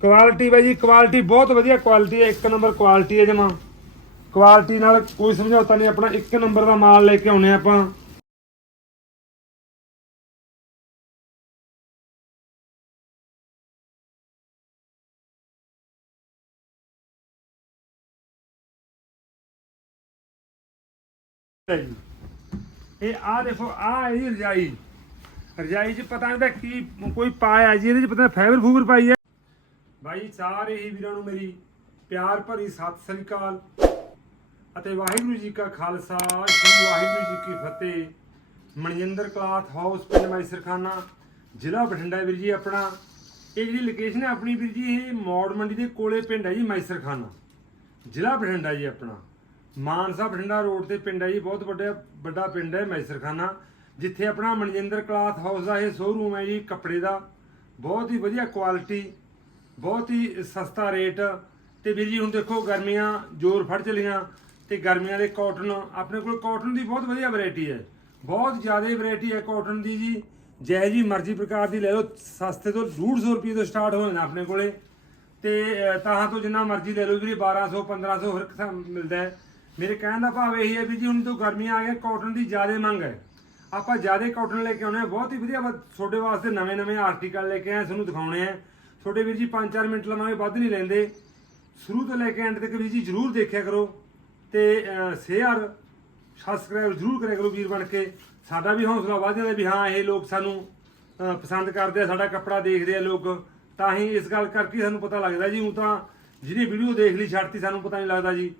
Quality ਬਾਈ ਜੀ quality ਬਹੁਤ ਵਧੀਆ ਕੁਆਲਿਟੀ ਹੈ, ਇੱਕ ਨੰਬਰ ਕੁਆਲਿਟੀ ਹੈ ਜਮਾ। ਕੁਆਲਿਟੀ ਨਾਲ ਕੋਈ ਸਮਝੌਤਾ ਨਹੀਂ, ਆਪਣਾ ਇੱਕ ਨੰਬਰ ਦਾ ਮਾਲ ਲੈ ਕੇ ਆਉਨੇ ਆਪਾਂ। ਇਹ ਆ ਦੇਖੋ ਆ ਇਹਦੀ ਰਜਾਈ। ਰਜਾਈ 'ਚ ਪਤਾ ਨਹੀਂ ਤਾਂ ਕੀ, ਕੋਈ ਪਾਇਆ ਜੀ, ਇਹਦੇ 'ਚ ਪਤਾ ਫਾਈਬਰ ਫੂਬਰ ਪਾਈ ਹੈ ਬਾਈ ਸਾਰੇ ਹੀ ਵੀਰਾਂ ਨੂੰ ਮੇਰੀ। ਪਿਆਰ ਭਰੀ ਸਤਿ ਸ੍ਰੀ ਅਕਾਲ। ਅਤੇ ਵਾਹਿਗੁਰੂ ਜੀ ਕਾ ਖਾਲਸਾ, ਸ੍ਰੀ ਵਾਹਿਗੁਰੂ ਜੀ ਕੀ ਫਤਿਹ। ਮਨਜਿੰਦਰ ਕਲਾਥ ਹਾਊਸ, ਪਿੰਡ ਮੈਸਰਖਾਨਾ, ਜ਼ਿਲ੍ਹਾ ਬਠਿੰਡਾ ਵੀਰ ਜੀ ਆਪਣਾ। ਇਹ ਜਿਹੜੀ ਲੋਕੇਸ਼ਨ ਹੈ ਆਪਣੀ ਵੀਰ ਜੀ, ਇਹ ਮੌੜ ਮੰਡੀ ਦੇ ਕੋਲੇ ਪਿੰਡ ਹੈ ਜੀ, ਮੈਸਰਖਾਨਾ। ਜ਼ਿਲ੍ਹਾ ਬਠਿੰਡਾ ਜੀ ਆਪਣਾ। ਮਾਨਸਾ ਬਠਿੰਡਾ ਰੋਡ ਤੇ ਪਿੰਡ ਹੈ ਜੀ, ਬਹੁਤ ਵੱਡਾ ਵੱਡਾ ਪਿੰਡ ਹੈ ਮੈਸਰਖਾਨਾ। ਜਿੱਥੇ ਆਪਣਾ ਮਨਜਿੰਦਰ ਕਲਾਥ ਹਾਊਸ ਦਾ ਇਹ ਸ਼ੋਰੂਮ ਹੈ ਜੀ, ਕੱਪੜੇ ਦਾ। ਬਹੁਤ ਹੀ ਵਧੀਆ ਕੁਆਲਿਟੀ ਬਹੁਤ ਹੀ ਸਸਤਾ ਰੇਟ ਤੇ ਵੀਰ ਜੀ ਹੁਣ ਦੇਖੋ ਗਰਮੀਆਂ ਜ਼ੋਰ ਫੜ ਚਲੀਆਂ ਤੇ ਗਰਮੀਆਂ ਦੇ ਕਾਟਨ ਆਪਣੇ ਕੋਲ ਕਾਟਨ ਦੀ ਬਹੁਤ ਵਧੀਆ ਵੈਰਾਈਟੀ ਹੈ। ਬਹੁਤ ਜ਼ਿਆਦਾ ਵੈਰਾਈਟੀ ਹੈ ਕਾਟਨ ਦੀ ਜੀ। ਜੈ ਜੀ ਮਰਜ਼ੀ ਪ੍ਰਕਾਰ ਦੀ ਲੈ ਲਓ ਸਸਤੇ ਤੋਂ 150 ਰੁਪਏ ਤੋਂ ਸਟਾਰਟ ਹੋ ਜਾਂਦਾ ਆਪਣੇ ਕੋਲੇ। ਤੇ ਅਹ, ਤਾਹਾਂ ਤੋਂ ਜਿੰਨਾ ਮਰਜ਼ੀ ਲੈ ਲਓ ਵੀਰੇ 1200 1500 ਹਰ ਕਿਸਮ ਮਿਲਦਾ ਹੈ। ਮੇਰੇ ਕਹਿਣ ਦਾ ਭਾਵ ਇਹੀ ਹੈ ਵੀ ਜੀ ਹੁਣ ਤੋਂ ਗਰਮੀਆਂ ਆ ਗਈਆਂ ਕਾਟਨ ਦੀ ਜ਼ਿਆਦਾ ਮੰਗ ਹੈ। ਆਪਾਂ ਜ਼ਿਆਦਾ ਕਾਟਨ ਲੈ ਕੇ ਆਉਣੇ ਆ ਬਹੁਤ ਹੀ ਵਧੀਆ ਵਾ- ਤੁਹਾਡੇ ਵਾਸਤੇ ਨਵੇਂ ਨਵੇਂ ਆਰਟੀਕਲ ਲੈ ਕੇ ਆਏ ਤੁਹਾਨੂੰ ਦਿਖਾਉਣੇ ਆ। ਤੁਹਾਡੇ ਵੀਰ ਜੀ 5-4 ਮਿੰਟ ਲਵਾਂਗੇ, ਵੱਧ ਨਹੀਂ ਲੈਂਦੇ। ਸ਼ੁਰੂ ਤੋਂ ਲੈ ਕੇ ਐਂਡ ਤੱਕ ਵੀਰ ਜੀ ਜਰੂਰ ਦੇਖਿਆ ਕਰੋ। ਤੇ ਸ਼ੇਅਰ ਸਬਸਕ੍ਰਾਈਬ ਜਰੂਰ ਕਰਿਆ ਕਰੋ ਵੀਰ ਬਣ ਕੇ। ਸਾਡਾ ਵੀ ਹੌਸਲਾ ਵਧ ਜਾਂਦਾ ਵੀ ਹਾਂ, ਇਹ ਲੋਕ ਸਾਨੂੰ ਪਸੰਦ ਕਰਦੇ ਆ, ਸਾਡਾ ਕੱਪੜਾ ਦੇਖਦੇ ਆ ਲੋਕ। ਤਾਂ ਹੀ ਇਸ ਗੱਲ ਕਰਕੇ ਸਾਨੂੰ ਪਤਾ ਲੱਗਦਾ ਜੀ। ਉਹ ਤਾਂ ਜਿਹਨੇ ਵੀਡੀਓ ਦੇਖ ਲਈ, ਛੱਡਤੀ, ਸਾਨੂੰ ਪਤਾ ਨਹੀਂ ਲੱਗਦਾ ਜੀ।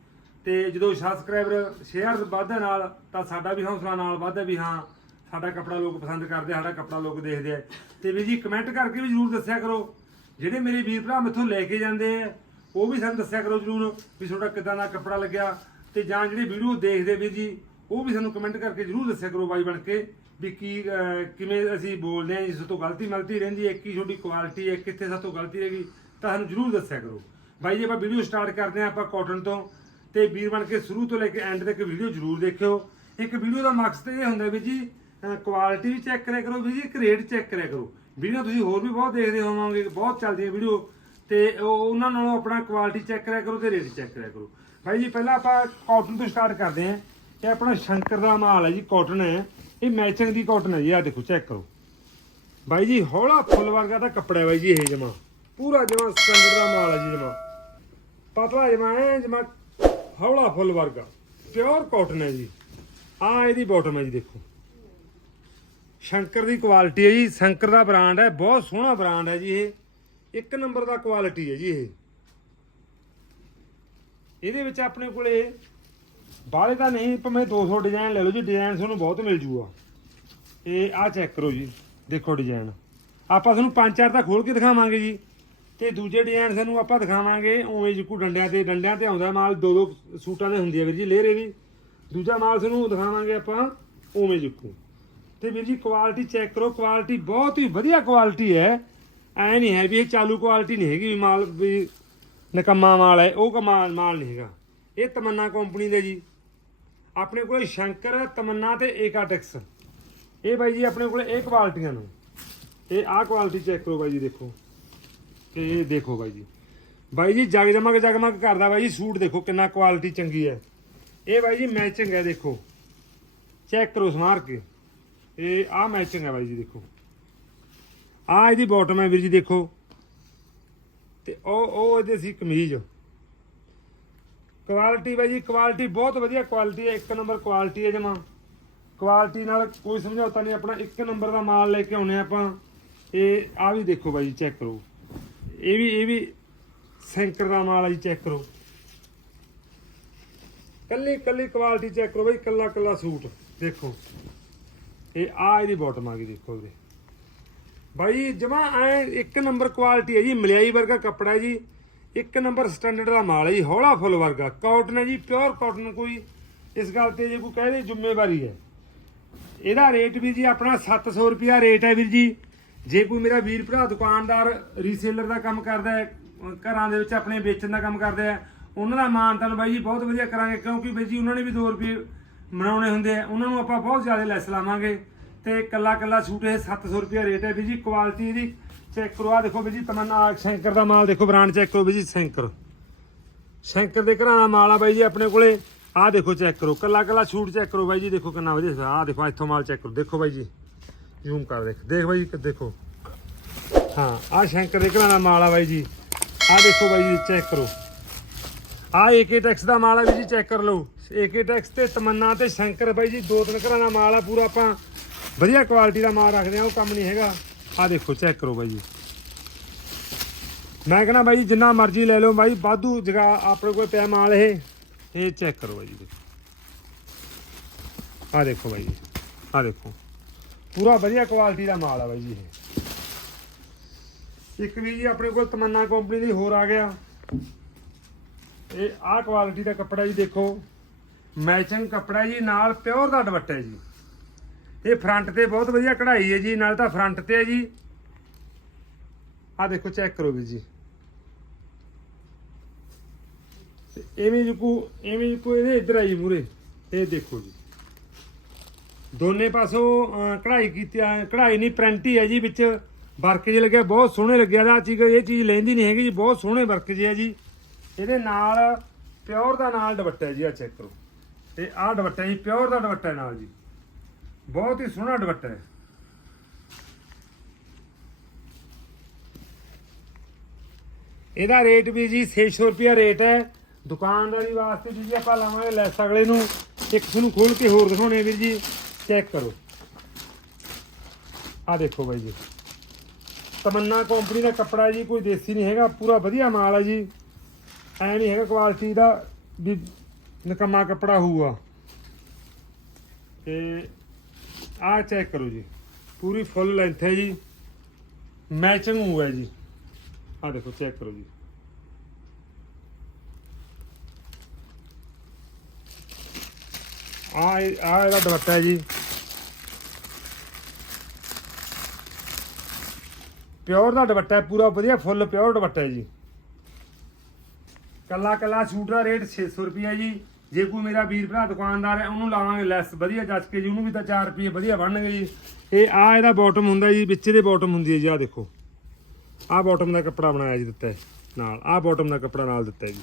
ਤੇ ਜਦੋਂ ਸਬਸਕ੍ਰਾਈਬਰ ਸ਼ੇਅਰ ਵੱਧਦੇ ਨਾਲ, ਤਾਂ ਸਾਡਾ ਵੀ ਹੌਸਲਾ ਨਾਲ ਵੱਧਦਾ ਵੀ ਹਾਂ, ਸਾਡਾ ਕੱਪੜਾ ਲੋਕ ਪਸੰਦ ਕਰਦੇ ਆ, ਸਾਡਾ ਕੱਪੜਾ ਲੋਕ ਦੇਖਦੇ ਆ। ਤੇ ਵੀ ਜੀ ਕਮੈਂਟ ਕਰਕੇ ਵੀ ਜਰੂਰ ਦੱਸਿਆ ਕਰੋ। ਜਿਹੜੇ ਮੇਰੇ ਵੀਰ ਭਰਾ ਮੈਥੋਂ ਲੈ ਕੇ ਜਾਂਦੇ ਆ, ਉਹ ਵੀ ਸਾਨੂੰ ਦੱਸਿਆ ਕਰੋ ਜਰੂਰ ਵੀ ਤੁਹਾਡਾ ਕਿਦਾਂ ਦਾ ਕੱਪੜਾ ਲੱਗਿਆ ਤੇ ਜਾਂ ਜਿਹੜੇ ਵੀਡੀਓ ਦੇਖਦੇ ਵੀਰ ਜੀ, ਉਹ ਵੀ ਸਾਨੂੰ ਕਮੈਂਟ ਕਰਕੇ ਜਰੂਰ ਦੱਸਿਆ ਕਰੋ ਬਾਈ ਬਣ ਕੇ ਵੀ ਕੀ ਕਿਵੇਂ ਅਸੀਂ ਬੋਲਦੇ ਆ ਜਿਸ ਤੋਂ ਗਲਤੀ ਮਲਤੀ ਰਹਿੰਦੀ ਹੈ, ਕੀ ਛੋਟੀ ਕੁਆਲਿਟੀ ਹੈ, ਕਿੱਥੇ ਸਾਤੋਂ ਗਲਤੀ ਰਹੇਗੀ ਤਾਂ ਸਾਨੂੰ ਜਰੂਰ ਦੱਸਿਆ ਕਰੋ। ਬਾਈ ਜੀ, ਆਪਾਂ ਵੀਡੀਓ ਸਟਾਰਟ ਕਰਦੇ ਆ ਆਪਾਂ ਕਾਟਨ ਤੋਂ ਤੇ ਵੀਰ ਬਣ ਕੇ ਸ਼ੁਰੂ ਤੋਂ ਲੈ ਕੇ ਐਂਡ ਤੱਕ ਵੀਡੀਓ ਜਰੂਰ ਦੇਖਿਓ। ਇੱਕ ਵੀਡੀਓ ਦਾ ਮਕਸਦ ਇਹ ਹੁੰਦਾ ਵੀ ਜੀ ਕੁਆਲਿਟੀ ਵੀ ਚੈੱਕ ਕਰਿਆ ਕਰੋ ਵੀ ਜੀ, ਇੱਕ ਰੇਟ ਚੈੱਕ ਕਰਿਆ ਕਰੋ। ਵੀਡੀਓ ਤੁਸੀਂ ਹੋਰ ਵੀ ਬਹੁਤ ਦੇਖਦੇ ਹੋਵੋਗੇ, ਬਹੁਤ ਚੱਲਦੀ ਹੈ ਵੀਡੀਓ। ਤੇ ਉਹ- ਉਹਨਾਂ ਨਾਲੋਂ ਆਪਣਾ ਕੁਆਲਿਟੀ ਚੈੱਕ ਕਰਿਆ ਕਰੋ ਤੇ ਰੇਟ ਚੈੱਕ ਕਰਿਆ ਕਰੋ। ਭਾਈ ਜੀ, ਪਹਿਲਾਂ ਆਪਾਂ ਕਾਟਨ ਤੋਂ ਸਟਾਰਟ ਕਰਦੇ ਹਾਂ। ਇਹ ਆਪਣਾ ਸ਼ੰਕਰ ਦਾ ਮਾਲ ਹੈ ਜੀ ਕਾਟਨ ਹੈ। ਇਹ ਮੈਚਿੰਗ ਦੀ ਕਾਟਨ ਹੈ ਜੀ ਆ ਦੇਖੋ ਚੈੱਕ ਕਰੋ। ਬਾਈ ਜੀ, ਹੌਲਾ ਫੁੱਲ ਵਰਗਾ ਦਾ ਕੱਪੜਾ ਹੈ ਬਾਈ ਜੀ, ਇਹ ਜਮਾ। ਪੂਰਾ ਜਮਾ ਸਟੈਂਡਰਡ ਦਾ ਮਾਲ ਹੈ ਜੀ, ਜਮਾ। ਪਤਲਾ ਜਮਾ ਹੈ ਜਮਾ ਹੌਲਾ ਫੁੱਲ ਵਰਗਾ। ਪਿਓਰ ਕਾਟਨ ਹੈ ਜੀ। ਆ ਇਹਦੀ ਬਾਟਮ ਹੈ ਜੀ, ਦੇਖੋ। ਸ਼ੰਕਰ ਦੀ ਕੁਆਲਿਟੀ ਹੈ ਜੀ, ਸ਼ੰਕਰ ਦਾ ਬ੍ਰਾਂਡ ਹੈ, ਬਹੁਤ ਸੋਹਣਾ ਬ੍ਰਾਂਡ ਹੈ ਜੀ ਇਹ। ਇੱਕ ਨੰਬਰ ਦਾ ਕੁਆਲਿਟੀ ਹੈ ਜੀ ਇਹ। ਇਹਦੇ ਵਿੱਚ ਆਪਣੇ ਕੋਲੇ ਬਾਹਲੇ ਤਾਂ ਨਹੀਂ ਭਾਵੇਂ 200 ਡਿਜ਼ਾਈਨ ਲੈ ਲਓ ਜੀ ਡਿਜ਼ਾਈਨ ਤੁਹਾਨੂੰ ਬਹੁਤ ਮਿਲ ਜੂਗਾ। ਇਹ ਆਹ ਚੈੱਕ ਕਰੋ ਜੀ, ਦੇਖੋ ਡਿਜ਼ਾਈਨ ਆਪਾਂ ਤੁਹਾਨੂੰ ਪੰਜ ਚਾਰ ਤਾਂ ਖੋਲ ਕੇ ਦਿਖਾਵਾਂਗੇ ਜੀ। ਤੇ ਦੂਜੇ ਡਿਜ਼ਾਈਨ ਸਾਨੂੰ ਆਪਾਂ ਦਿਖਾਵਾਂਗੇ, ਉਵੇਂ ਜਿਕੂ ਡੰਡਿਆਂ ਤੇ ਡੰਡਿਆਂ ਤੇ ਆਉਂਦਾ ਮਾਲ, ਦੋ ਦੋ ਸੂਟਾਂ ਦੇ ਹੁੰਦੀ ਆ ਵੀਰ ਜੀ ਲੇਰੇ ਵੀ। ਦੂਜਾ ਮਾਲ ਤੁਹਾਨੂੰ ਦਿਖਾਵਾਂਗੇ ਆਪਾਂ, ਉਵੇਂ ਜਿਕੂ। ਤੇ ਵੀਰ ਜੀ ਕੁਆਲਿਟੀ ਚੈੱਕ ਕਰੋ। ਕੁਆਲਿਟੀ ਬਹੁਤ ਹੀ ਵਧੀਆ ਕੁਆਲਿਟੀ ਹੈ। ਐ ਨਹੀਂ ਹੈ ਵੀ ਇਹ ਚਾਲੂ ਕੁਆਲਿਟੀ ਨਹੀਂ ਹੈਗੀ ਵੀ ਮਾਲ ਵੀ ਨਕੰਮਾ ਮਾਲ ਹੈ, ਉਹ ਕਮਾਲ ਮਾਲ ਨਹੀਂ ਹੈਗਾ। ਇਹ ਤਮੰਨਾ ਕੰਪਨੀ ਦੇ ਜੀ। ਆਪਣੇ ਕੋਲ ਸ਼ੰਕਰ, ਤਮੰਨਾ ਤੇ ਏਕਾਟੈਕਸ। ਇਹ ਬਾਈ ਜੀ, ਆਪਣੇ ਕੋਲ ਇਹ ਕੁਆਲਿਟੀਆਂ ਨੂੰ। ਇਹ ਆਹ ਕੁਆਲਿਟੀ ਚੈੱਕ ਕਰੋ ਬਾਈ ਜੀ, ਦੇਖੋ। ਇਹ ਦੇਖੋ ਬਾਈ ਜੀ। ਬਾਈ ਜੀ ਜਗਜਮਗ ਜਗਮਗ ਕਰਦਾ ਬਾਈ ਜੀ, ਸੂਟ ਦੇਖੋ ਕਿੰਨਾ ਕੁਆਲਿਟੀ ਚੰਗੀ ਹੈ। ਇਹ ਬਾਈ ਜੀ ਮੈਚਿੰਗ ਹੈ, ਦੇਖੋ। ਚੈੱਕ ਕਰੋ ਸਮਾਰ ਕੇ। ਇਹ ਆਹ ਮੈਚਿੰਗ ਹੈ ਬਾਈ ਜੀ ਦੇਖੋ। ਆਹ ਇਹਦੀ ਬਾਟਮ ਹੈ ਵੀਰ ਜੀ ਦੇਖੋ। ਤੇ ਉਹ ਉਹ ਇਹਦੇ ਸੀ ਕਮੀਜ਼। ਕੁਆਲਿਟੀ ਬਾਈ ਜੀ ਕੁਆਲਿਟੀ ਬਹੁਤ ਵਧੀਆ ਕੁਆਲਿਟੀ ਹੈ, ਇੱਕ ਨੰਬਰ ਕੁਆਲਿਟੀ ਹੈ ਜਮਾ। ਕੁਆਲਿਟੀ ਨਾਲ ਕੋਈ ਸਮਝੌਤਾ ਨਹੀਂ, ਆਪਣਾ ਇੱਕ ਨੰਬਰ ਦਾ ਮਾਲ ਲੈ ਕੇ ਆਉਣੇ ਆਪਾਂ। ਇਹ ਆ ਵੀ ਦੇਖੋ ਬਾਈ ਚੈੱਕ ਕਰੋ। ਇਹ ਵੀ ਇਹ ਵੀ ਸੈਂਕਰ ਦਾ ਮਾਲ ਹੈ ਜੀ ਚੈੱਕ ਕਰੋ। ਕੱਲੀ ਕੱਲੀ ਕੁਆਲਿਟੀ ਚੈੱਕ ਕਰੋ ਬਾਈ, ਕੱਲਾ ਕੱਲਾ ਸੂਟ, ਦੇਖੋ। ਇਹ ਆ ਇਹਦੀ ਬਾਟਮ ਆ ਗਈ ਦੇਖੋ ਵੀਰੇ। ਬਾਈ ਜਮਾ ਐ ਇੱਕ ਨੰਬਰ ਕੁਆਲਿਟੀ ਹੈ ਜੀ, ਮਲਿਆਈ ਵਰਗਾ ਕੱਪੜਾ ਜੀ। ਇੱਕ ਨੰਬਰ ਸਟੈਂਡਰਡ ਦਾ ਮਾਲ ਹੈ ਜੀ, ਹੌਲਾ ਫੁੱਲ ਵਰਗਾ। ਕਾਟਨ ਹੈ ਜੀ ਪਿਓਰ ਕਾਟਨ ਕੋਈ ਇਸ ਗੱਲ ਤੇ ਜੇ ਕੋਈ ਕਹੇ ਜ਼ਿੰਮੇਵਾਰੀ ਹੈ। ਇਹਦਾ ਰੇਟ ਵੀ ਜੀ ਆਪਣਾ 700 ਰੁਪਿਆ ਰੇਟ ਹੈ ਵੀਰ ਜੀ। ਜੇ ਕੋਈ ਮੇਰਾ ਵੀਰ ਭਰਾ ਦੁਕਾਨਦਾਰ ਰੀਸੇਲਰ ਦਾ ਕੰਮ ਕਰਦਾ ਹੈ ਘਰਾਂ ਦੇ ਵਿੱਚ ਆਪਣੇ ਵੇਚਣ ਦਾ ਕੰਮ ਕਰਦਾ ਹੈ, ਉਹਨਾਂ ਦਾ ਮਾਨ ਤਾਂ ਬਾਈ ਜੀ ਬਹੁਤ ਵਧੀਆ ਕਰਾਂਗੇ, ਕਿਉਂਕਿ ਵੀਰ ਜੀ ਉਹਨਾਂ ਨੇ ਵੀ 2 ਰੁਪਏ ਬਣਾਉਣੇ ਹੁੰਦੇ ਆ। ਉਹਨਾਂ ਨੂੰ ਆਪਾਂ ਬਹੁਤ ਜ਼ਿਆਦਾ ਲੈਸ ਲਾਵਾਂਗੇ। ਤੇ ਕੱਲਾ ਕੱਲਾ ਸੂਟ ਇਹ 700 ਰੁਪਿਆ ਰੇਟ ਹੈ ਵੀਰ ਜੀ ਕੁਆਲਿਟੀ ਇਹਦੀ ਚੈੱਕ ਕਰੋ। ਆ ਦੇਖੋ ਵੀ ਜੀ, ਤਮੰਨਾ ਸ਼ੈਂਕਰ ਦਾ ਮਾਲ ਦੇਖੋ ਬ੍ਰਾਂਡ ਚੈੱਕ ਕਰੋ ਵੀ ਜੀ, ਸ਼ੈਂਕਰ। ਸ਼ੈਂਕਰ ਦੇ ਘਰਾਂ ਦਾ ਮਾਲ ਆ ਬਾਈ ਜੀ, ਆਪਣੇ ਕੋਲੇ। ਆ ਦੇਖੋ ਚੈੱਕ ਕਰੋ। ਕੱਲਾ ਕੱਲਾ ਸ਼ੂਟ ਚੈੱਕ ਕਰੋ ਬਾਈ ਜੀ, ਦੇਖੋ ਕਿੰਨਾ ਵਧੀਆ ਆ ਦੇਖੋ ਇੱਥੋਂ ਮਾਲ ਚੈੱਕ ਕਰੋ। ਦੇਖੋ ਬਾਈ ਜੀ ਜ਼ੂਮ ਕਰ ਦੇਖ। ਦੇਖ ਬਾਈ ਜੀ ਦੇਖੋ। ਹਾਂ ਆ ਸ਼ੈਂਕਰ ਦੇ ਘਰਾਂ ਦਾ ਮਾਲ ਆ ਬਾਈ ਜੀ। ਆ ਦੇਖੋ ਬਾਈ ਜੀ ਚੈੱਕ ਕਰੋ। ਆ ਏਕੇ ਟੈਕਸ ਦਾ ਮਾਲ ਆ ਵੀ ਜੀ ਚੈੱਕ ਕਰ ਲਓ। ਏਕੇ ਟੈਕਸ ਤੇ ਤਮੰਨਾ ਤੇ ਸ਼ੰਕਰ ਬਾਈ ਜੀ, ਦੋ ਤਿੰਨ ਘਰਾਂ ਦਾ ਮਾਲ ਆ ਪੂਰਾ ਆਪਾਂ। ਵਧੀਆ ਕੁਆਲਿਟੀ ਦਾ ਮਾਲ ਰੱਖਦੇ ਆ, ਉਹ ਕੰਮ ਨਹੀਂ ਹੈਗਾ। ਆ ਦੇਖੋ ਚੈੱਕ ਕਰੋ ਬਾਈ ਜੀ। ਮੈਂ ਕਹਿੰਦਾ ਬਾਈ ਜੀ, ਜਿੰਨਾ ਮਰਜ਼ੀ ਲੈ ਲਓ ਬਾਈ, ਵਾਧੂ ਜਗਾ ਆਪਣੇ ਕੋਲ ਪਿਆ ਮਾਲ ਇਹ। ਇਹ ਚੈੱਕ ਕਰੋ ਬਾਈ ਜੀ। ਆ ਦੇਖੋ ਬਾਈ ਜੀ ਆ ਦੇਖੋ। ਪੂਰਾ ਵਧੀਆ ਕੁਆਲਿਟੀ ਦਾ ਮਾਲ ਆ ਬਾਈ ਜੀ ਇਹ। ਇੱਕ ਵੀ ਜੀ, ਆਪਣੇ ਕੋਲ ਤਮੰਨਾ ਕੰਪਨੀ ਦੀ ਹੋਰ ਆ ਗਿਆ। ਇਹ ਆਹ ਕੁਆਲਿਟੀ ਦਾ ਕੱਪੜਾ ਜੀ ਦੇਖੋ। ਮੈਚਿੰਗ ਕੱਪੜਾ ਜੀ, ਨਾਲ ਪਿਓਰ ਦਾ ਦੁਪੱਟਾ ਜੀ। ਇਹ ਫਰੰਟ ਤੇ ਬਹੁਤ ਵਧੀਆ ਕਢਾਈ ਹੈ ਜੀ, ਨਾਲ ਤਾਂ ਫਰੰਟ ਤੇ ਹੈ ਜੀ। ਆਹ ਦੇਖੋ ਚੈੱਕ ਕਰੋ ਵੀ ਜੀ। ਤੇ ਐਵੇਂ ਜੀ ਕੋ ਐਵੇਂ ਜੀ ਇਹਦੇ ਇੱਧਰ ਆਈ ਮੂਰੇ ਇਹ ਦੇਖੋ ਜੀ। ਦੋਨੇ ਪਾਸੋਂ ਕਢਾਈ ਕੀਤੀ ਕਢਾਈ ਨਹੀਂ ਪ੍ਰਿੰਟ ਹੀ ਹੈ ਜੀ ਵਿੱਚ। ਵਰਕ ਜੇ ਲੱਗਿਆ, ਬਹੁਤ ਸੋਹਣੇ ਲੱਗਿਆ ਦਾ ਚੀਜ਼ ਇਹ ਚੀਜ਼ ਲੈਂਦੀ ਨਹੀਂ ਹੈਗੀ ਜੀ, ਬਹੁਤ ਸੋਹਣੇ ਵਰਕ ਜੇ ਆ ਜੀ। ਇਹਦੇ ਨਾਲ, ਪਿਓਰ ਦਾ ਨਾਲ ਦੁਪੱਟਾ ਜੀ ਆ ਚੈੱਕ ਕਰੋ। ਇਹ ਆਹ ਦੁਪੱਟਾ ਜੀ, ਪਿਓਰ ਦਾ ਦੁਪੱਟਾ ਹੈ ਨਾਲ ਜੀ। ਬਹੁਤ ਹੀ ਸੋਹਣਾ ਦੁਪੱਟਾ ਹੈ। ਇਹਦਾ ਰੇਟ ਵੀ ਜੀ 600 ਰੁਪਿਆ ਰੇਟ ਹੈ। ਦੁਕਾਨਦਾਰੀ ਵਾਸਤੇ ਜੀ ਆਪਾਂ ਲਾਵਾਂਗੇ ਲੈਸ ਅਗਲੇ ਨੂੰ। ਇੱਕ ਤੁਹਾਨੂੰ ਖੋਲ ਕੇ ਹੋਰ ਦਿਖਾਉਣੇ ਵੀਰ ਜੀ। ਚੈੱਕ ਕਰੋ। ਆ ਦੇਖੋ ਬਾਈ ਜੀ। ਤਮੰਨਾ ਕੰਪਨੀ ਦਾ ਕੱਪੜਾ ਜੀ, ਕੋਈ ਦੇਸੀ ਨਹੀਂ ਹੈਗਾ। ਪੂਰਾ ਵਧੀਆ ਮਾਲ ਹੈ ਜੀ। ਐ ਨਹੀਂ ਹੈਗਾ ਕੁਆਲਿਟੀ ਦਾ ਵੀ ਨਿਕੰਮਾ ਕੱਪੜਾ ਹੋਊਗਾ। ਤੇ ਆਹ ਚੈੱਕ ਕਰੋ ਜੀ। ਪੂਰੀ ਫੁੱਲ ਲੈਂਥ ਹੈ ਜੀ। ਮੈਚਿੰਗ ਹੋਇਆ ਜੀ। ਆਹ ਦੇਖੋ ਚੈੱਕ ਕਰੋ ਜੀ। ਆ ਆ ਇਹਦਾ ਦੁਪੱਟਾ ਹੈ ਜੀ। ਪਿਓਰ ਦਾ ਦੁਪੱਟਾ ਪੂਰਾ ਵਧੀਆ ਫੁੱਲ ਪਿਓਰ ਦੁਪੱਟਾ ਹੈ ਜੀ। ਕੱਲਾ ਕੱਲਾ ਸੂਟ ਦਾ ਰੇਟ 600 ਰੁਪਿਆ ਜੀ। ਜੇ ਕੋਈ ਮੇਰਾ ਵੀਰ ਭਰਾ ਦੁਕਾਨਦਾਰ ਹੈ, ਉਹਨੂੰ ਲਾਵਾਂਗੇ ਲੈਸ, ਵਧੀਆ ਜੱਜ ਕੇ ਜੀ, ਉਹਨੂੰ ਵੀ ਤਾਂ 4 ਰੁਪਏ ਵਧੀਆ ਬਣਨਗੇ ਜੀ। ਇਹ ਆ ਇਹਦਾ ਬਾਟਮ ਹੁੰਦਾ ਜੀ, ਵਿੱਚ ਦੇ ਬਾਟਮ ਹੁੰਦੀ ਹੈ ਜੀ ਆ ਦੇਖੋ। ਆਹ ਬਾਟਮ ਦਾ ਕੱਪੜਾ ਬਣਾਇਆ ਜੀ ਦਿੱਤਾ ਨਾਲ। ਆਹ ਬਾਟਮ ਦਾ ਕੱਪੜਾ ਨਾਲ ਦਿੱਤਾ ਜੀ।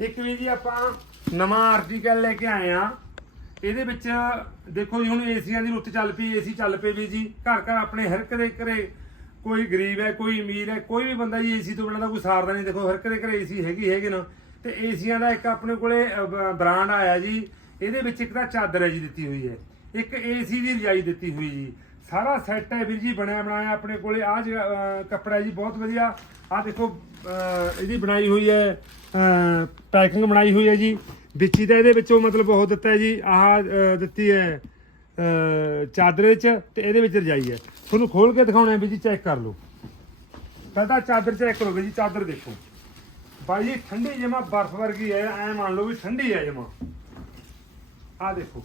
ਇੱਕ ਵੀ ਜੀ ਆਪਾਂ ਨਵਾਂ ਆਰਟੀਕਲ ਲੈ ਕੇ ਆਏ ਆ। ਇਹਦੇ ਵਿੱਚ ਦੇਖੋ ਜੀ, ਹੁਣ ਏਸੀਆਂ ਦੀ ਰੁੱਤ ਚੱਲ ਪਈ, ਏਸੀ ਚੱਲ ਪਏ ਵੀ ਜੀ। ਘਰ ਘਰ ਆਪਣੇ ਹਰ ਇੱਕ ਦੇ ਘਰੇ ਕੋਈ ਗਰੀਬ ਹੈ, ਕੋਈ ਅਮੀਰ ਹੈ, ਕੋਈ ਵੀ ਬੰਦਾ ਜੀ ਏਸੀ ਤੋਂ ਬਿਨਾਂ ਦਾ ਕੋਈ ਸਾਰਦਾ ਨਹੀਂ। ਦੇਖੋ, ਹਰ ਇੱਕ ਦੇ ਘਰੇ ਏਸੀ ਹੈਗੀ ਹੈਗੇ ਨਾ। ਤੇ ਏਸੀਆਂ ਦਾ ਇੱਕ ਆਪਣੇ ਕੋਲੇ ਬ੍ਰਾਂਡ ਆਇਆ ਜੀ। ਇਹਦੇ ਵਿੱਚ ਇੱਕ ਤਾਂ ਚਾਦਰ ਹੈ ਜੀ ਦਿੱਤੀ ਹੋਈ ਹੈ। ਇੱਕ ਏਸੀ ਦੀ ਰਜਾਈ ਦਿੱਤੀ ਹੋਈ ਜੀ। ਸਾਰਾ ਸੈੱਟ ਹੈ ਵੀਰ ਜੀ, ਬਣਿਆ ਬਣਾਇਆ ਆਪਣੇ ਕੋਲੇ। ਆ ਕੱਪੜਾ ਜੀ, ਬਹੁਤ ਵਧੀਆ। ਆ ਦੇਖੋ ਇਹਦੀ ਬਣਾਈ ਹੋਈ ਹੈ ਪੈਕਿੰਗ ਬਣਾਈ ਹੋਈ ਹੈ ਜੀ। ਵਿੱਚ ਹੀ ਤਾਂ ਇਹਦੇ ਵਿੱਚੋਂ ਮਤਲਬ ਬਹੁਤ ਦਿੱਤਾ ਹੈ ਜੀ, ਆਹ ਦਿੱਤੀ ਹੈ ਚਾਦਰ ਵਿੱਚ ਤੇ ਇਹਦੇ ਵਿੱਚ ਰਜਾਈ ਹੈ। ਤੁਹਾਨੂੰ ਖੋਲ ਕੇ ਦਿਖਾਉਣਾ ਵੀ ਜੀ, ਚੈੱਕ ਕਰ ਲਓ। ਪਹਿਲਾਂ ਚਾਦਰ ਚੈੱਕ ਕਰੋ ਵੀ ਜੀ, ਚਾਦਰ ਦੇਖੋ। ਬਾਈ ਜੀ, ਠੰਡੀ ਜਮਾ ਬਰਫ਼ ਵਰਗੀ ਹੈ ਐ ਮੰਨ ਲਓ ਵੀ ਠੰਡੀ ਹੈ ਜਮਾ। ਆ ਦੇਖੋ।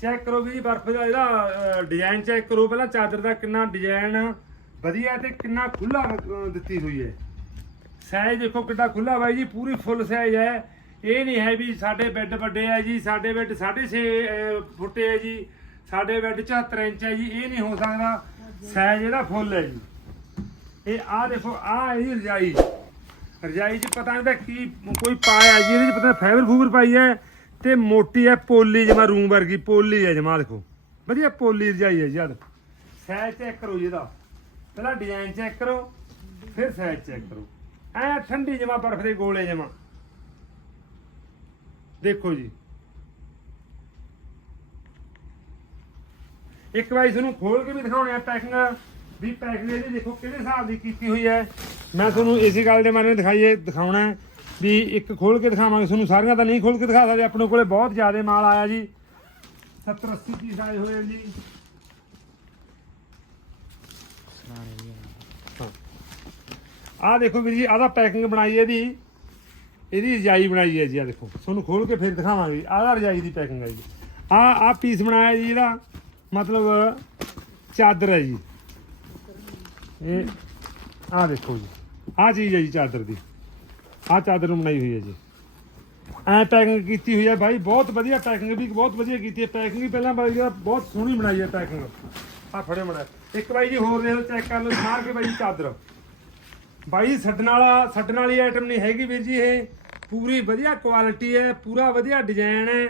ਚੈੱਕ ਕਰੋ ਵੀ ਜੀ ਬਰਫ਼ ਦਾ ਜਿਹੜਾ ਡਿਜ਼ਾਈਨ ਚੈੱਕ ਕਰੋ। ਪਹਿਲਾਂ ਚਾਦਰ ਦਾ ਕਿੰਨਾ ਡਿਜ਼ਾਈਨ ਵਧੀਆ ਤੇ ਕਿੰਨਾ ਖੁੱਲਾ ਦਿੱਤੀ ਹੋਈ ਹੈ ਸਾਈਜ਼ ਦੇਖੋ ਕਿੱਡਾ ਖੁੱਲਾ ਬਾਈ ਜੀ, ਪੂਰੀ ਫੁੱਲ ਸਾਈਜ਼ ਹੈ ਇਹ ਨਹੀਂ ਹੈ ਵੀ ਸਾਡੇ ਬੈੱਡ ਵੱਡੇ ਆ ਜੀ, ਸਾਡੇ ਬੈੱਡ 6.5 ਫੁੱਟ ਹੈ ਜੀ। ਸਾਡੇ ਬੈੱਡ 74 ਇੰਚ ਹੈ ਜੀ, ਇਹ ਨਹੀਂ ਹੋ ਸਕਦਾ। ਸਾਈਜ਼ ਇਹਦਾ ਫੁੱਲ ਹੈ ਜੀ। ਇਹ ਆ ਦੇਖੋ ਆ ਜੀ ਰਜਾਈ। ਰਜਾਈ 'ਚ ਪਤਾ ਨਹੀਂ ਤਾਂ ਕੀ ਕੋਈ ਪਾਇਆ ਜੀ, ਇਹਦੇ 'ਚ ਪਤਾ ਫਾਈਬਰ ਫੂਬਰ ਪਾਈ ਹੈ ਤੇ ਮੋਟੀ ਹੈ ਪੋਲੀ ਜਮਾ ਰੂਮ ਵਰਗੀ, ਪੋਲੀ ਹੈ ਜਮਾ ਦੇਖੋ। ਵਧੀਆ ਪੋਲੀ ਰਜਾਈ ਹੈ ਜੀ, ਆਹ ਦੇਖੋ। ਸਾਈਜ਼ ਚੈੱਕ ਕਰੋ ਜਿਹਦਾ ਪਹਿਲਾਂ ਡਿਜ਼ਾਈਨ ਚੈੱਕ ਕਰੋ, ਫਿਰ ਸਾਈਜ਼ ਚੈੱਕ ਕਰੋ। ਐ ਠੰਡੀ ਜਮਾ, ਬਰਫ਼ ਦੇ ਗੋਲੇ ਜਮਾ। ਦੇਖੋ ਜੀ। ਇੱਕ ਵਾਰੀ ਤੁਹਾਨੂੰ ਖੋਲ ਕੇ ਵੀ ਦਿਖਾਉਣੇ ਆ ਪੈਕਿੰਗ। ਵੀ ਪੈਕਿੰਗ ਇਹਦੀ ਦੇਖੋ ਕਿਹੜੇ ਹਿਸਾਬ ਦੀ ਕੀਤੀ ਹੋਈ ਹੈ ਮੈਂ ਤੁਹਾਨੂੰ ਇਸੇ ਗੱਲ ਦੇ ਮਾਰੇ ਦਿਖਾਈਏ, ਦਿਖਾਉਣਾ ਵੀ ਇੱਕ ਖੋਲ ਕੇ ਦਿਖਾਵਾਂਗੇ ਤੁਹਾਨੂੰ, ਸਾਰੀਆਂ ਤਾਂ ਨਹੀਂ ਖੋਲ ਕੇ ਦਿਖਾ ਸਕਦੇ, ਆਪਣੇ ਕੋਲੇ ਬਹੁਤ ਜ਼ਿਆਦਾ ਮਾਲ ਆਇਆ ਜੀ। 70 80 ਪੀਸ ਆਏ ਹੋਏ ਜੀ। ਆਹ ਦੇਖੋ ਵੀਰ ਜੀ ਆਹਦਾ ਪੈਕਿੰਗ ਬਣਾਈ ਹੈ ਇਹਦੀ। ਇਹਦੀ ਰਜਾਈ ਬਣਾਈ ਹੈ ਜੀ ਆ ਦੇਖੋ। ਤੁਹਾਨੂੰ ਖੋਲ ਕੇ ਫਿਰ ਦਿਖਾਵਾਂਗੇ ਆਹਦਾ ਰਜਾਈ ਦੀ ਪੈਕਿੰਗ ਹੈ ਜੀ। ਆ ਆ ਪੀਸ ਬਣਾਇਆ ਜੀ ਇਹਦਾ, ਮਤਲਬ ਚਾਦਰ ਹੈ ਜੀ। ਇਹ ਆ ਦੇਖੋ ਜੀ। ਆ ਚੀਜ਼ ਹੈ ਜੀ ਚਾਦਰ ਦੀ। ਆ ਚਾਦਰ ਨੂੰ ਬਣਾਈ ਹੋਈ ਹੈ ਜੀ। ਐ ਪੈਕਿੰਗ ਕੀਤੀ ਹੋਈ ਹੈ ਭਾਈ, ਬਹੁਤ ਵਧੀਆ ਪੈਕਿੰਗ ਵੀ, ਬਹੁਤ ਵਧੀਆ ਕੀਤੀ ਹੈ। ਪੈਕਿੰਗ ਵੀ ਪਹਿਲਾਂ ਬਾਈ ਬਹੁਤ ਸੋਹਣੀ ਬਣਾਈ ਹੈ ਪੈਕਿੰਗ ਆ ਫੜੇ ਮੜਾ। ਇੱਕ ਬਾਈ ਜੀ ਹੋਰ ਦੇ ਚੈੱਕ ਕਰ ਲਓ, ਸਾਰ ਕੇ ਬਾਈ ਜੀ ਚਾਦਰ। ਬਾਈ ਛੱਡਣ ਵਾਲਾ ਛੱਡਣ ਵਾਲੀ ਆਈਟਮ ਨਹੀਂ ਹੈਗੀ ਵੀਰ ਜੀ ਇਹ। ਪੂਰੀ ਵਧੀਆ ਕੁਆਲਿਟੀ ਹੈ, ਪੂਰਾ ਵਧੀਆ ਡਿਜ਼ਾਈਨ ਹੈ।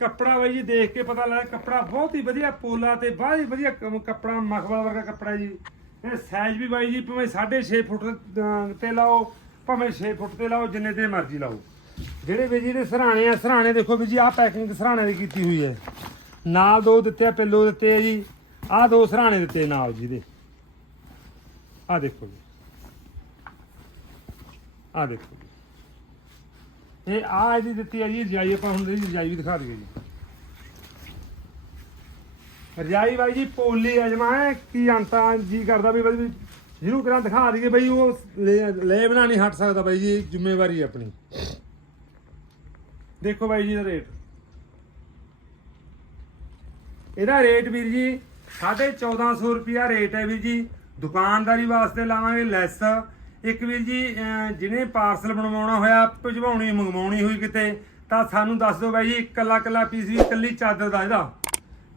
ਕੱਪੜਾ ਬਾਈ ਜੀ ਦੇਖ ਕੇ ਪਤਾ ਲੱਗਦਾ, ਕੱਪੜਾ ਬਹੁਤ ਹੀ ਵਧੀਆ ਪੋਲਾ ਤੇ ਬਹੁਤ ਹੀ ਵਧੀਆ ਕੱਪੜਾ, ਮਖਮਲ ਵਰਗਾ ਕੱਪੜਾ ਜੀ। ਇਹ ਸਾਈਜ਼ ਵੀ ਬਾਈ ਜੀ ਭਾਵੇਂ 6.5 ਫੁੱਟ ਤੇ ਲਾਓ, ਭਾਵੇਂ 6 ਫੁੱਟ ਤੇ ਲਾਓ, ਜਿੰਨੇ ਤੇ ਮਰਜ਼ੀ ਲਾਓ। ਜਿਹੜੇ ਵੀਰ ਜੀ ਦੇ ਸਰਾਣੇ ਆ, ਸਰਾਣੇ ਦੇਖੋ ਵੀਰ ਜੀ, ਆਹ ਪੈਕਿੰਗ ਸਰਾਣੇ ਦੀ ਕੀਤੀ ਹੋਈ ਹੈ। ਨਾਲ ਦੋ ਦਿੱਤੇ ਆ ਪਿੱਲੋ ਦਿੱਤੇ ਆ ਜੀ। ਆਹ ਦੋ ਸਰਾਣੇ ਦਿੱਤੇ ਨਾਲ ਜੀ ਦੇ ਆਹ ਦੇਖੋ ਜੀ। ਆਹ ਦੇਖੋ ਜੀ। ਇਹ ਆ ਇਹਦੀ ਦਿੱਤੀ ਹੈ ਜੀ, ਰਜਾਈ ਆਪਾਂ ਹੁਣ ਇਹਦੀ ਰਜਾਈ ਵੀ ਦਿਖਾ ਦਈਏ ਜੀ। ਰਜਾਈ ਬਾਈ ਜੀ, ਪੋਲੀ ਅਜਮਾ ਹੈ? ਕੀ ਅੰਤਾਂ, ਜੀ ਕਰਦਾ ਵੀ ਬਾਈ ਜਿਹਨੂੰ ਕਰਾਂ ਦਿਖਾ ਦਈਏ ਬਈ, ਉਹ ਲੈ ਲੈ ਬਣਾ ਨਹੀਂ ਹਟ ਸਕਦਾ ਬਾਈ ਜੀ, ਜ਼ਿੰਮੇਵਾਰੀ ਆਪਣੀ। ਦੇਖੋ ਬਾਈ ਜੀ ਦਾ ਰੇਟ। ਇਹਦਾ ਰੇਟ ਵੀਰ ਜੀ 1450 ਰੁਪਿਆ ਰੇਟ ਹੈ ਵੀਰ ਜੀ। ਦੁਕਾਨਦਾਰੀ ਵਾਸਤੇ ਲਾਵਾਂਗੇ ਲੈਸ। ਇੱਕ ਵੀਰ ਜੀ ਜਿਹਨੇ ਪਾਰਸਲ ਬਣਵਾਉਣਾ ਹੋਇਆ, ਭਜਵਾਉਣੀ, ਮੰਗਵਾਉਣੀ ਹੋਈ ਕਿਤੇ, ਤਾਂ ਸਾਨੂੰ ਦੱਸ ਦਿਓ ਬਾਈ ਜੀ ਇਕੱਲਾ ਇਕੱਲਾ ਪੀਸ ਵੀ ਇਕੱਲੀ ਚਾਦਰ ਦਾ ਇਹਦਾ।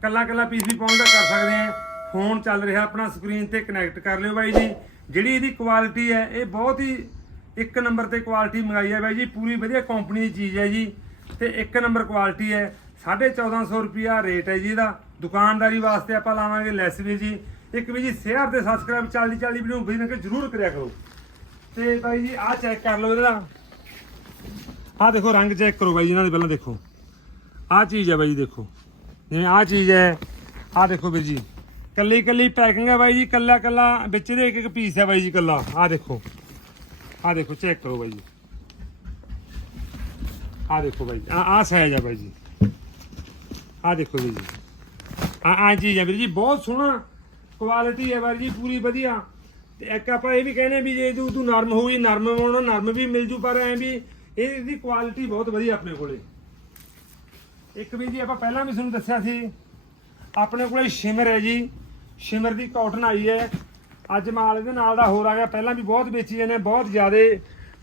ਕੱਲਾ ਕੱਲਾ ਪੀਸ ਵੀ ਪਹੁੰਚਦਾ, ਕਰ ਸਕਦੇ ਆ ਫੋਨ ਚੱਲ ਰਿਹਾ, ਆਪਣਾ ਸਕਰੀਨ ਤੇ ਕਨੈਕਟ ਕਰ ਲਿਓ ਬਾਈ ਜੀ। ਜਿਹੜੀ ਇਹਦੀ ਕੁਆਲਿਟੀ ਹੈ, ਇਹ ਬਹੁਤ ਹੀ ਇੱਕ ਨੰਬਰ ਤੇ ਕੁਆਲਿਟੀ ਮੰਗਾਈ ਹੈ ਬਾਈ ਜੀ। ਪੂਰੀ ਵਧੀਆ ਕੰਪਨੀ ਦੀ ਚੀਜ਼ ਹੈ ਜੀ। ਤੇ ਇੱਕ ਨੰਬਰ ਕੁਆਲਿਟੀ ਹੈ। 1450 ਰੁਪਿਆ ਰੇਟ ਹੈ ਜੀ ਇਹਦਾ। ਦੁਕਾਨਦਾਰੀ ਵਾਸਤੇ ਆਪਾਂ ਲਾਵਾਂਗੇ ਲੈਸ ਵੀ ਜੀ। ਇੱਕ ਵੀ ਜੀ ਸ਼ੇਅਰ ਤੇ ਸਬਸਕ੍ਰਾਈਬ ਚੱਲਦੀ ਚੱਲਦੀ ਵੀਡੀਓ ਵੀ ਨਾ ਜਰੂਰ ਕਰਿਆ ਕਰੋ। ਤੇ ਬਾਈ ਜੀ, ਆਹ ਚੈੱਕ ਕਰ ਲਓ ਇਹਦਾ। ਆਹ ਦੇਖੋ, ਰੰਗ ਚੈੱਕ ਕਰੋ ਬਾਈ ਜੀ, ਇਹਨਾਂ ਦੇ ਪਹਿਲਾਂ ਦੇਖੋ। ਆਹ ਚੀਜ਼ ਹੈ ਬਾਈ ਜੀ, ਦੇਖੋ। ਜਿਵੇਂ ਆਹ ਚੀਜ਼ ਹੈ, ਆਹ ਦੇਖੋ ਵੀਰ ਜੀ। ਕੱਲੀ ਕੱਲੀ ਪੈਕਿੰਗ ਹੈ ਬਾਈ ਜੀ, ਕੱਲਾ ਕੱਲਾ ਵਿੱਚ ਦੇ ਇੱਕ ਇੱਕ ਪੀਸ ਹੈ ਬਾਈ ਜੀ ਕੱਲਾ। ਆਹ ਦੇਖੋ। ਆਹ ਦੇਖੋ ਚੈੱਕ ਕਰੋ ਬਾਈ ਜੀ। ਆਹ ਦੇਖੋ ਬਾਈ ਆ ਆਹ ਸਾਈਜ਼ ਹੈ ਬਾਈ ਜੀ। ਆਹ ਦੇਖੋ ਵੀਰ ਜੀ। ਆ ਆ ਚੀਜ਼ ਹੈ ਵੀਰ ਜੀ, ਬਹੁਤ ਸੋਹਣਾ ਕੁਆਲਿਟੀ ਹੈ ਬਾਈ ਜੀ, ਪੂਰੀ ਵਧੀਆ। ਤੇ ਇੱਕ ਆਪਾਂ ਇਹ ਵੀ ਕਹਿੰਦੇ ਵੀ ਜੇ ਤੂੰ ਤੂੰ ਨਰਮ ਹੋਈ ਨਰਮ ਵਾਉਣਾ ਨਰਮ ਵੀ ਮਿਲ ਜੂ, ਪਰ ਐ ਵੀ ਇਹਦੀ ਕੁਆਲਿਟੀ ਬਹੁਤ ਵਧੀਆ ਆਪਣੇ ਕੋਲੇ। ਇੱਕ ਵੀ ਜੀ ਆਪਾਂ ਪਹਿਲਾਂ ਵੀ ਤੁਹਾਨੂੰ ਦੱਸਿਆ ਸੀ, ਆਪਣੇ ਕੋਲੇ ਸ਼ਿਮਰ ਹੈ ਜੀ। ਸ਼ਿਮਰ ਦੀ ਕਾਟਨ ਆਈ ਹੈ। ਅੱਜ ਮਾਲ ਇਹਦੇ ਨਾਲ ਦਾ ਹੋਰ ਆ ਗਿਆ। ਪਹਿਲਾਂ ਵੀ ਬਹੁਤ ਵੇਚੀ ਜਾਂਦੇ ਬਹੁਤ ਜ਼ਿਆਦਾ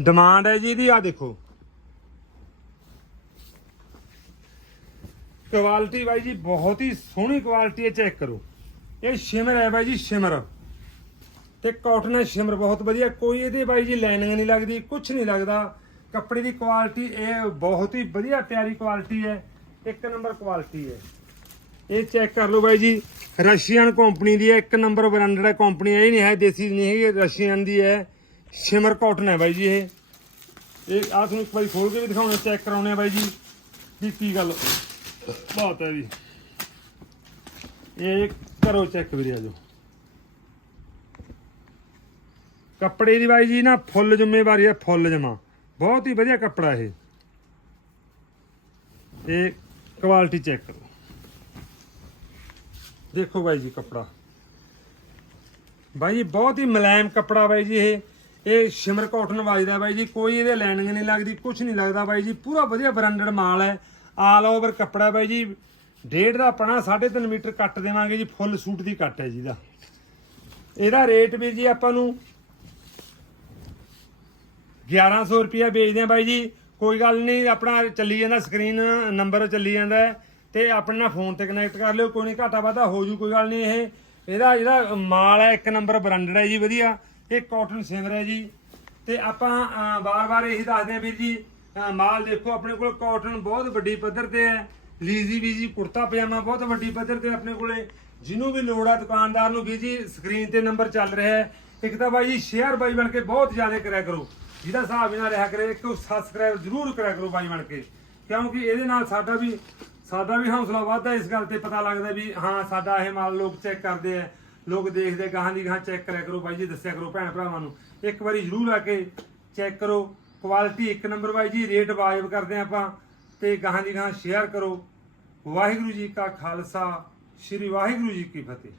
ਡਿਮਾਂਡ ਹੈ ਜੀ ਇਹਦੀ। ਆ ਦੇਖੋ। ਕੁਆਲਿਟੀ ਬਾਈ ਜੀ, ਬਹੁਤ ਹੀ ਸੋਹਣੀ ਕੁਆਲਿਟੀ ਹੈ ਚੈੱਕ ਕਰੋ। ਇਹ ਸ਼ਿਮਰ ਹੈ ਬਾਈ ਜੀ, ਸ਼ਿਮਰ। ਤੇ ਕਾਟਨ ਹੈ, ਸ਼ਿਮਰ ਬਹੁਤ ਵਧੀਆ। ਕੋਈ ਇਹਦੇ ਬਾਈ ਜੀ ਲਾਈਨਿੰਗ ਨਹੀਂ ਲੱਗਦੀ ਕੁਝ ਨਹੀਂ ਲੱਗਦਾ। ਕੱਪੜੇ ਦੀ ਕੁਆਲਿਟੀ ਇਹ ਬਹੁਤ ਹੀ ਵਧੀਆ, ਪਿਆਰੀ ਕੁਆਲਿਟੀ ਹੈ। ਇੱਕ ਨੰਬਰ ਕੁਆਲਿਟੀ ਹੈ। ਇਹ ਚੈੱਕ ਕਰ ਲਓ ਬਾਈ ਜੀ। ਰਸ਼ੀਅਨ ਕੰਪਨੀ ਦੀ ਹੈ, ਇੱਕ ਨੰਬਰ ਬ੍ਰਾਂਡਡ ਹੈ ਕੰਪਨੀ ਇਹ ਨਹੀਂ ਹੈ, ਦੇਸੀ ਨਹੀਂ ਹੈਗੀ, ਰਸ਼ੀਅਨ ਦੀ ਹੈ। ਸ਼ਿਮਰ ਕਾਟਨ ਹੈ ਬਾਈ ਜੀ ਇਹ। ਇਹ ਆ ਤੁਹਾਨੂੰ ਇੱਕ ਵਾਰੀ ਖੋਲ ਕੇ ਵੀ ਦਿਖਾਉਣਾ ਚੈੱਕ ਕਰਾਉਣੇ ਆ ਬਾਈ ਜੀ। ਵੀ ਕੀ ਗੱਲ। ਬਹੁਤ ਹੈ ਜੀ। ਇਹ ਕਰੋ ਚੈੱਕ ਵੀਰੇ ਆਜੋ ਕੱਪੜੇ ਦੀ ਬਾਈ ਜੀ ਨਾ ਫੁੱਲ ਜ਼ਿੰਮੇਵਾਰੀ ਹੈ, ਫੁੱਲ ਜਮਾ। ਬਹੁਤ ਹੀ ਵਧੀਆ ਕੱਪੜਾ ਇਹ। ਇਹ ਕੁਆਲਿਟੀ ਚੈੱਕ ਕਰੋ। ਦੇਖੋ ਬਾਈ ਜੀ ਕੱਪੜਾ। ਬਾਈ ਜੀ ਬਹੁਤ ਹੀ ਮੁਲਾਇਮ ਕੱਪੜਾ ਬਾਈ ਜੀ ਇਹ। ਇਹ ਸ਼ਿਮਰ ਕਾਟਨ ਵੱਜਦਾ ਬਾਈ ਜੀ, ਕੋਈ ਇਹਦੇ ਲਾਈਨਿੰਗ ਨਹੀਂ ਲੱਗਦੀ ਕੁਝ ਨਹੀਂ ਲੱਗਦਾ ਬਾਈ ਜੀ। ਪੂਰਾ ਵਧੀਆ ਬ੍ਰਾਂਡਡ ਮਾਲ ਹੈ। ਆਲ ਓਵਰ ਕੱਪੜਾ ਬਾਈ ਜੀ। ਡੇਢ ਦਾ ਆਪਣਾ 3.5 ਮੀਟਰ ਕੱਟ ਦੇਵਾਂਗੇ ਜੀ, ਫੁੱਲ ਸੂਟ ਦੀ ਕੱਟ ਹੈ ਜੀ ਦਾ ਇਹਦਾ ਰੇਟ ਵੀ ਜੀ ਆਪਾਂ ਨੂੰ 1100 ਰੁਪਿਆ ਵੇਚਦੇ ਆ ਬਾਈ ਜੀ। ਕੋਈ ਗੱਲ ਨਹੀਂ, ਆਪਣਾ ਚੱਲੀ ਜਾਂਦਾ ਸਕਰੀਨ ਨੰਬਰ ਚੱਲੀ ਜਾਂਦਾ ਹੈ ਤੇ ਆਪਣੇ ਨਾਲ ਫੋਨ ਤੇ ਕਨੈਕਟ ਕਰ ਲਿਓ, ਕੋਈ ਨਹੀਂ ਘਾਟਾ ਵਾਧਾ ਹੋ ਜੂ, ਕੋਈ ਗੱਲ ਨਹੀਂ ਇਹ, ਇਹਦਾ ਜਿਹੜਾ ਮਾਲ ਹੈ, ਇੱਕ ਨੰਬਰ ਬ੍ਰਾਂਡਡ ਹੈ ਜੀ, ਵਧੀਆ। ਇਹ ਕਾਟਨ ਸਿਮਰ ਹੈ ਜੀ। ਤੇ ਆਪਾਂ ਵਾਰ-ਵਾਰ ਇਹੀ ਦੱਸਦੇ ਆ ਵੀਰ ਜੀ ਮਾਲ ਦੇਖੋ, ਆਪਣੇ ਕੋਲ ਕਾਟਨ ਬਹੁਤ ਵੱਡੀ ਪੱਧਰ ਤੇ ਹੈ। ਲੀਜ਼ੀ ਵੀ ਜੀ ਕੁੜਤਾ, ਪਜਾਮਾ ਬਹੁਤ ਵੱਡੀ ਪੱਧਰ ਤੇ ਆਪਣੇ ਕੋਲੇ। ਜਿਹਨੂੰ ਵੀ ਲੋੜ ਆ ਦੁਕਾਨਦਾਰ ਨੂੰ ਵੀ ਜੀ ਸਕਰੀਨ ਤੇ ਨੰਬਰ ਚੱਲ ਰਿਹਾ ਹੈ। ਇੱਕ ਤਾਂ ਬਾਈ ਜੀ ਸ਼ੇਅਰ ਬਾਈ ਬਣ ਕੇ ਬਹੁਤ ਜ਼ਿਆਦਾ ਕਰਿਆ ਕਰੋ। ਜਿਹਦਾ ਹਿਸਾਬ ਇਹਨਾਂ ਰਿਹਾ ਕਰੇ, ਇੱਕ ਸਬਸਕ੍ਰਾਈਬ ਜ਼ਰੂਰ ਕਰਿਆ ਕਰੋ ਬਾਈ ਬਣ ਕੇ। ਕਿਉਂਕਿ ਇਹਦੇ ਨਾਲ ਸਾਡਾ ਵੀ ਸਾਡਾ ਵੀ ਹੌਸਲਾ ਵੱਧਦਾ ਇਸ ਗੱਲ ਤੇ ਪਤਾ ਲੱਗਦਾ ਵੀ, ਹਾਂ, ਸਾਡਾ ਇਹ ਮਾਲ ਲੋਕ ਚੈੱਕ ਕਰਦੇ ਆ। ਲੋਕ ਦੇਖਦੇ ਗਾਹਾਂ ਦੀ ਗਾਹਾਂ ਚੈੱਕ ਕਰਿਆ ਕਰੋ ਬਾਈ ਜੀ, ਦੱਸਿਆ ਕਰੋ ਭੈਣ ਭਰਾਵਾਂ ਨੂੰ। ਇੱਕ ਵਾਰੀ ਜ਼ਰੂਰ ਆ ਕੇ ਚੈੱਕ ਕਰੋ। ਕੁਆਲਿਟੀ ਇੱਕ ਨੰਬਰ ਬਾਈ ਜੀ ਰੇਟ ਵਾਜਬ ਕਰਦੇ ਆ ਆਪਾਂ ਤੇ ਗਾਹਾਂ ਦੀ ਗਾਹਾਂ ਸ਼ੇਅਰ ਕਰੋ। ਵਾਹਿਗੁਰੂ ਜੀ ਕਾ ਖਾਲਸਾ, ਸ੍ਰੀ ਵਾਹਿਗੁਰੂ ਜੀ ਕੀ ਫਤਿਹ।